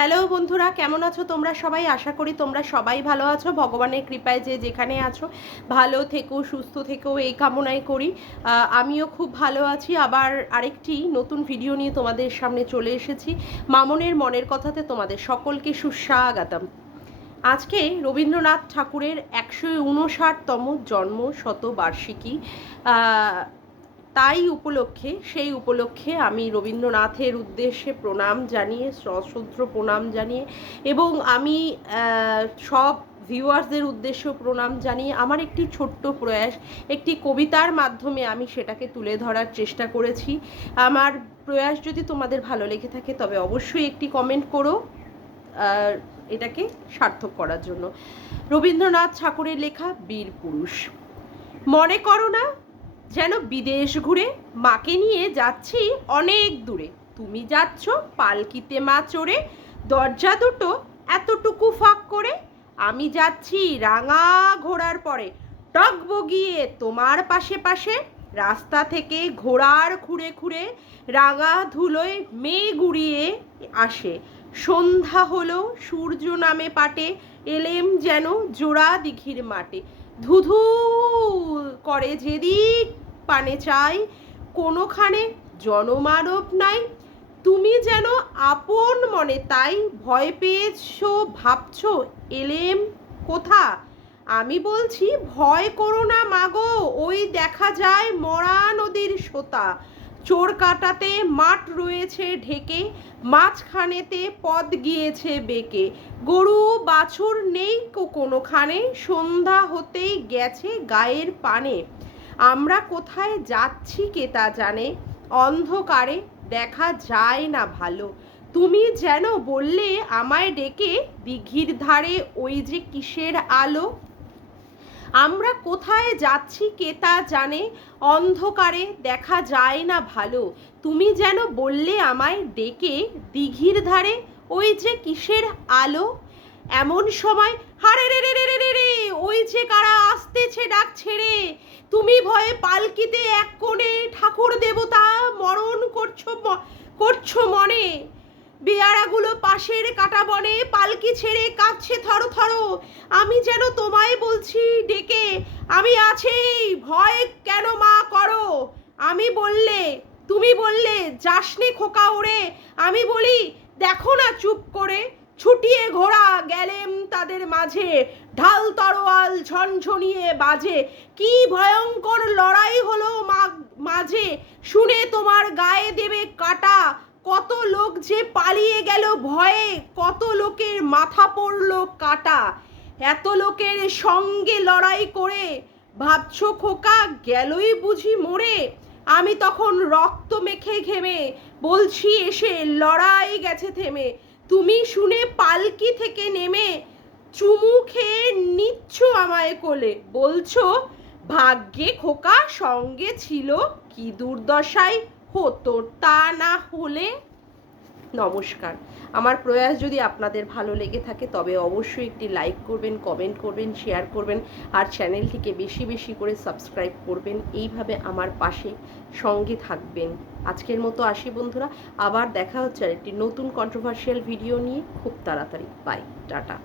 Hello বন্ধুরা, কেমন আছো তোমরা সবাই? আশা করি তোমরা সবাই ভালো আছো। ভগবানের কৃপায় যে যেখানে আছো ভালো থেকো, সুস্থ থেকো, এই কামনাই করি। আমিও খুব ভালো আছি। আবার আরেকটি নতুন ভিডিও নিয়ে তোমাদের সামনে চলে এসেছি। মামনের মনের কথাতে তোমাদের সকলকে সুস্বাগতম। আজকে রবীন্দ্রনাথ ঠাকুরের ১৫৯তম জন্ম শতবার্ষিকী। সেই উপলক্ষে আমি রবীন্দ্রনাথের উদ্দেশ্যে প্রণাম জানিয়ে, সশ্রদ্ধ প্রণাম জানিয়ে, এবং আমি সব ভিউয়ার্সদের উদ্দেশ্যে প্রণাম জানিয়ে আমার একটি ছোট্ট প্রয়াস, একটি কবিতার মাধ্যমে আমি সেটাকে তুলে ধরার চেষ্টা করেছি। আমার প্রয়াস যদি তোমাদের ভালো লেগে থাকে তবে অবশ্যই একটি কমেন্ট করো এটাকে সার্থক করার জন্য। রবীন্দ্রনাথ ঠাকুরের লেখা বীর পুরুষ। মনে করো না যেন বিদেশ ঘুরে মাকে নিয়ে যাচ্ছি অনেক দূরে। তুমি যাচ্ছ পালকিতে মা চড়ে, দরজা দুটো এতটুকু ফাঁক করে। আমি যাচ্ছি রাঙা ঘোড়ার পরে, টগবগিয়ে তোমার পাশে পাশে। রাস্তা থেকে ঘোড়ার খুঁড়ে খুঁড়ে রাঙা ধুলোয় মেঘ গুড়িয়ে আসে। সন্ধ্যা হলো, সূর্য নামে পাটে, এলেম যেন জোড়া দিঘির মাঠে। ধুধু করে যেদিক পানে চাই, কোনোখানে জনমানব নাই। তুমি যেন আপন মনে তাই ভয় পেয়েছো, ভাবছো এলেম কোথা। আমি বলছি ভয় করো না মাগো, ওই দেখা যায় মরা নদীর সোতা। চোর কাটাতে মাঠ রয়েছে ঢেকে, মাঝখানেতে পথ গিয়েছে বেঁকে। গরু বাছুর নেই কোনোখানে, সন্ধ্যা হতেই গেছে গায়ের পানে। আমরা কোথায় যাচ্ছি কে তা জানে, অন্ধকারে দেখা যায় না ভালো। তুমি যেন বললে আমায় ডেকে, দিঘির ধারে ওই যে কিসের আলো। আমরা কোথায় যাচ্ছি কে তা জানে, অন্ধকারে দেখা যায় না ভালো। তুমি যেন বললে আমায় ডেকে, দিঘির ধারে ওই যে কিসের আলো। এমন সময় হারে রে রে রে রে রে রে, ওই যে কারা আসতেছে ডাক ছেড়ে। তুমি ভয়ে পালকিতে এক কোণে, ঠাকুর দেবতা মরণ করছো মনে। বেয়ারাগুলো পাশের কাটা বনে, পালকি ছেড়ে কাঁদছে থর থর। আমি যেন তোমায় বলছি ডেকে, আমি আছি, ভয় কেন মা করো। তুমি বললে যাসনে খোকা ওরে। আমি বলি দেখো না চুপ করে। ছুটিয়ে ঘোড়া গেলেম তাদের মাঝে, ঢাল তরোয়াল ঝনঝনিয়ে বাজে। কি ভয়ঙ্কর লড়াই হলো মাঝে, শুনে তোমার গায়ে দেবে কাটা। কত লোক যে পালিয়ে গেল ভয়ে, কত লোকের মাথা পড়লো কাটা। এত লোকের সঙ্গে লড়াই করে ভাবছো খোকা গেলই বুঝি মরে। আমি তখন রক্ত মেখে ঘেমে বলছি এসে লড়াই গেছে থেমে। তুমি শুনে পালকি থেকে নেমে চুমু খেয়ে নিচ্ছ আমায় কোলে, বলছো ভাগ্যে খোকা সঙ্গে ছিল, কি দুর্দশায় হতো তা না হলে। নমস্কার। আমার প্রয়াস যদি আপনাদের ভালো লেগে থাকে তবে অবশ্যই একটি লাইক করবেন, কমেন্ট করবেন, শেয়ার করবেন, আর চ্যানেলটিকে বেশি বেশি করে সাবস্ক্রাইব করবেন। এইভাবে আমার পাশে সঙ্গে থাকবেন। আজকের মতো আসি বন্ধুরা, আবার দেখা হচ্ছে একটি নতুন কন্ট্রোভার্সিয়াল ভিডিও নিয়ে খুব তাড়াতাড়ি। Bye, tata.